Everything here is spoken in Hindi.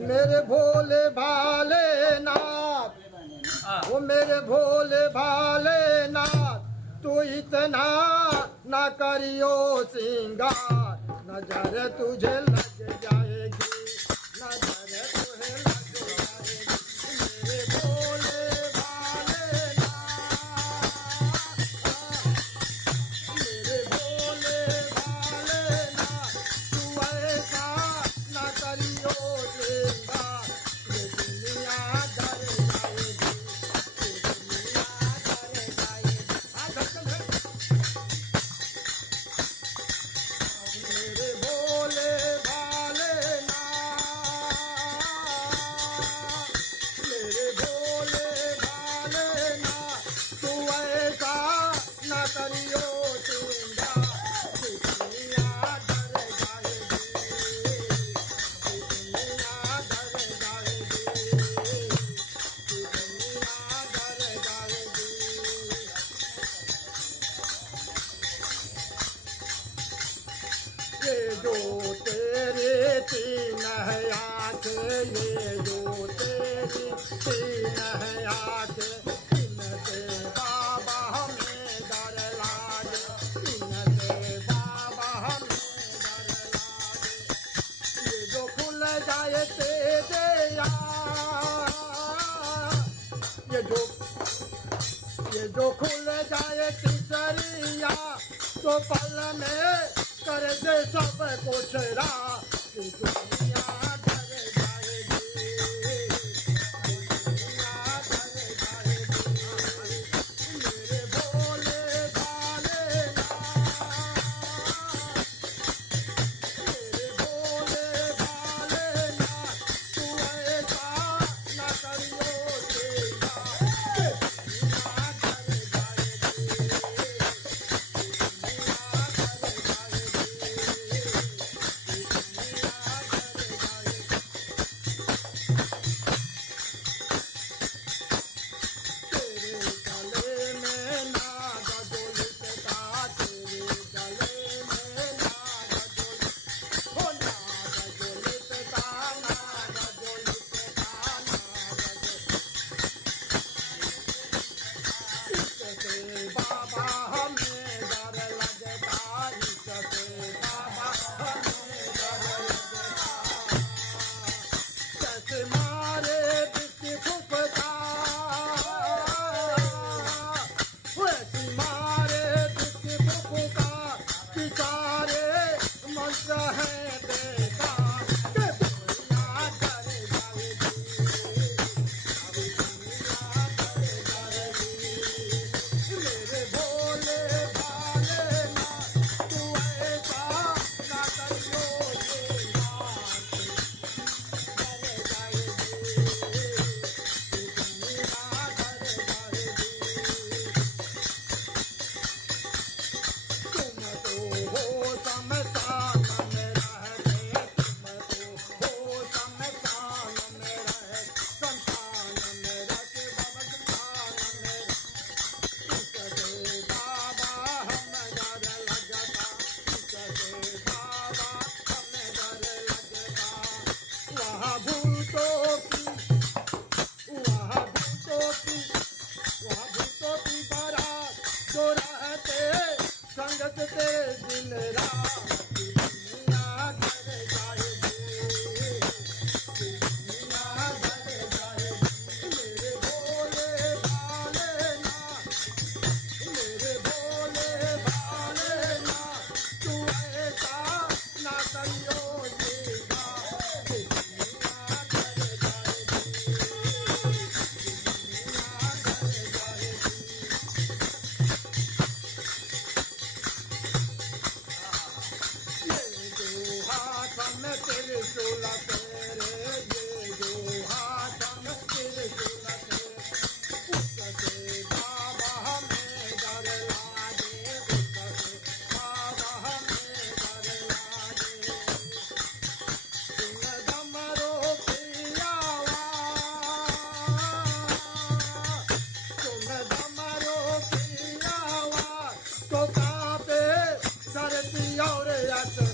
मेरे भोले भाले नाथ, वो मेरे भोले भाले नाथ, तू इतना ना करियो सिंगार, नजर तुझे लग जाएगी, नजर तुझे लग जाएगी। मेरे भोले भाले नाथ, मेरे भोले भाले नाथ, तू ऐसा ना करियो सिंगार, ये दुनिया डर जाएगी, ये दुनिया डर जाएगी। मेरे भोले भाले नाथ, मेरे भोले भाले नाथ, तू ऐसा ना करियो सिंगार, ये दुनिया डर जाएगी, ये दुनिया डर जाएगी, ये दुनिया डर जाएगी। ये जो तेरे तीन है आंखें, ये जो तेरी तीन है आंखें, इनसे बाबा हमें डर लागे, इनसे बाबा हमें डर लागे। ये जो खुल जाए तेरे यार, ये जो खुल जाए तिसरिया, तो पल में कर दे सब कुछ रा, ये दुनिया डर जाएगी, ये दुनिया डर जाएगी। मेरे भोले भाले नाथ, मेरे भोले भाले नाथ, तू ऐसा ना करियो सिंगार, ये दुनिया डर जाएगी, बाबा हमें डर लगता, इससे बाबा हमें डर लगता। कैसे मारे बिस्की फुफका, वैसी मारे बिस्की फुफका, कि सारे मंत्र हैं बेकार, के दुनिया डर जाएगी, दुनिया डर जाएगी। मेरे भोले भाले नाथ, तू ऐसा ना करियो सिंगार, डर जाएगी, ये दुनिया डर जाएगी। तुम तो हो शमशान में रहते, तुम तो हो शमशान में रहे, शमशान में रह के बाबा शमशान में, इससे बाबा हमें डर लगता, इससे बाबा हमें डर लगता। वहाँ भूतों की, वहाँ भूतों की, वहाँ भूतों की बारात, जो रहते संगत ते दिन रात, दुनिया डर जाएगी, दुनिया डर जाएगी। मेरे भोले भाले नाथ, मेरे भोले भाले नाथ, तू ऐसा ना करियो सिंगार, ये दुनिया डर जाएगी, दुनिया डर जाएगी। ये जो हाथ में त्रिशूल तेरे, ये जो हाथ में त्रिशूल तेरे, उससे बाबा हमें डर लागे, उससे बाबा हमें डर लागे। सुन डमरू की आवाज़, सुन डमरू की आवाज़, तो कांपे धरती और आसमान।